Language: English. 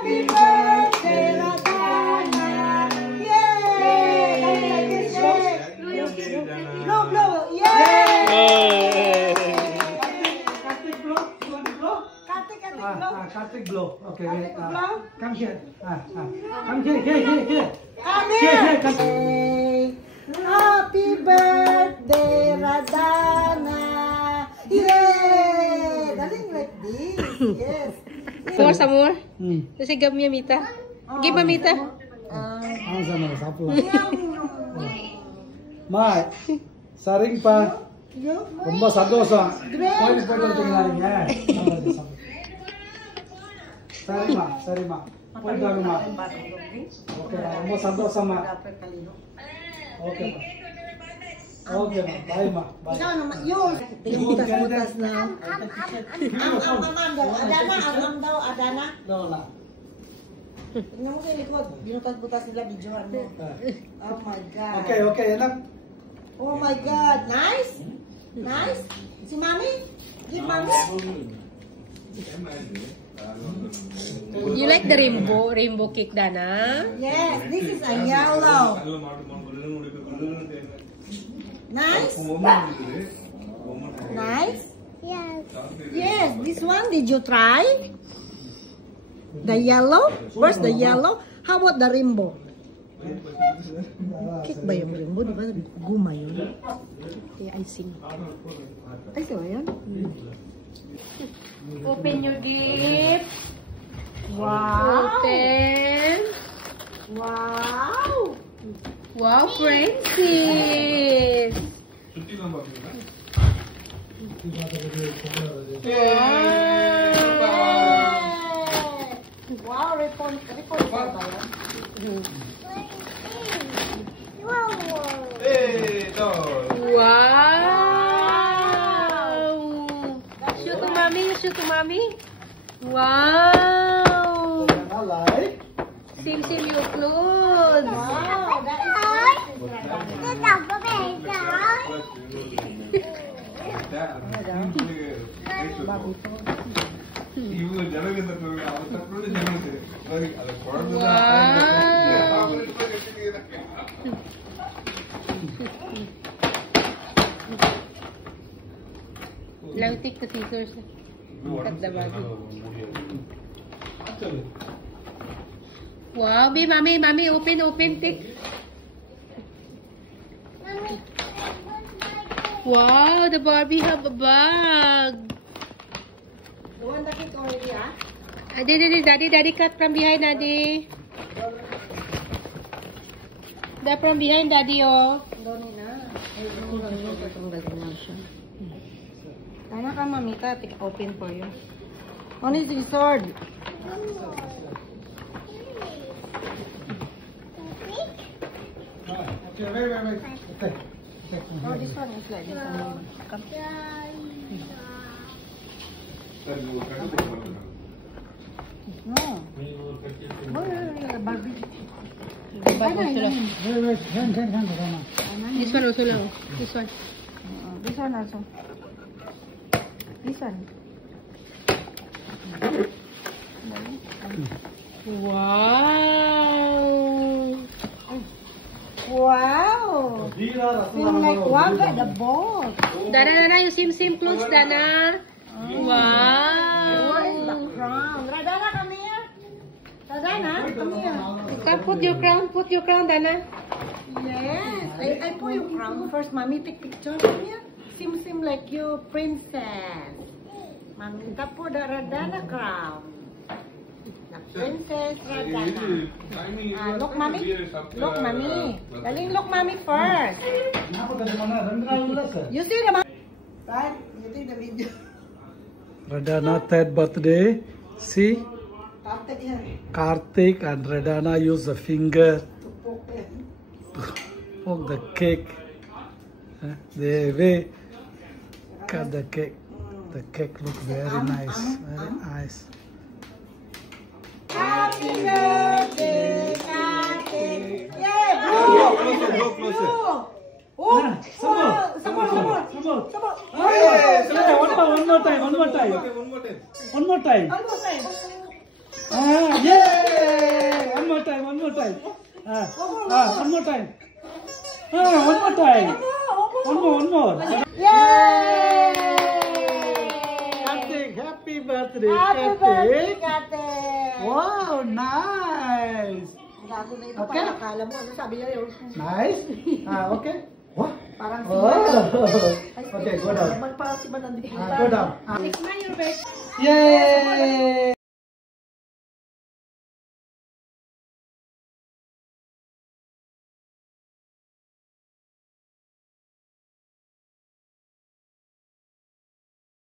Happy birthday, Radana. Yay! Blow, blow. Yay! Kartik blow. You want to blow? Kartik blow. Kartik blow. Okay, wait. Blow. Come here. Come here. Come Here, here. Happy birthday, Radana. Yay! Darling, like this. Yes. More, some more. Kasi gab niya, Mita. Give Mita. Sama sapu. Mai, saring pa. ரொம்ப சந்தோஷம். கோயிலுக்கு போயிட்டு வந்துட்டீங்க. சரிம்மா. போயிட்டு வாங்கம்மா. Okay, ரொம்ப சந்தோஷமா. ஓகேம்மா. Bye-ма. Bye. Butas-butas na. Am daw, Adana. Lola. Tingnan mo sa likod. Binutas-butas nila, videohan mo. Oh my God. Okay, enak. Oh my God. Nice? Nice? Si Mami? Give Mami? You like the rainbow cake, Dana? Yes, this is a yellow. Nice? Nice? Yes. Yes, this one, did you try? The yellow? Where's the yellow? How about the rainbow? Cake ba yung rainbow? Di ba guma yun? Okay, icing. Ay, ito ba yun? Open your gift. Wow! Open. Wow! Wow, Francis. Wow, report ba yan? Wow! Show to mommy. Wow! Same your clothes. Wow, that Now take the scissors. Cut the body. Wow, mommy, open, take. Wow, the Barbie have a bag. You want the cake already, ah? Daddy, cut from behind, Daddy. From behind, Daddy, oh. Doni na. Tama ka, Mamita. Open for you. Only the sword. Okay, wait. Okay. Oh, this one is like this. Come. No. Barbie. Wait. Hand. This one also lang. This one. This one also. This one. Wow. Wow. Feel like one by the boat. Dana, you same clothes, Dana. Wow. Where is the crown? Radana, come here. Radana, come here. Come, put your crown, Dana. Yes. I put your crown first. Mommy, take picture. Come here. Seem like you princess. Mommy, put the Radana crown. The princess Radana. Look, Mommy. Look, Mommy. Darling, look, Mommy first. You see the Dad, you take the video. Radana third birthday. See, Kartik and Radana use the finger to poke the cake. They way cut the cake. The cake looks very nice. Very nice. Happy birthday, Kartik. Yeah, blow. Blow. Oh, some more. One more time. Almost time. Yay! One more time, one more time. One more time. One more time. One more. Yay! Kartik, happy birthday, Happy birthday, Kartik. Kate! Wow, nice. Gago na ito. Okay. Parang akala mo, ano sabi niya yun? Nice. Okay. What? Parang Oh. Ay, Okay, go down. Parang si Manandito. Go down. Tikman your best. Yay!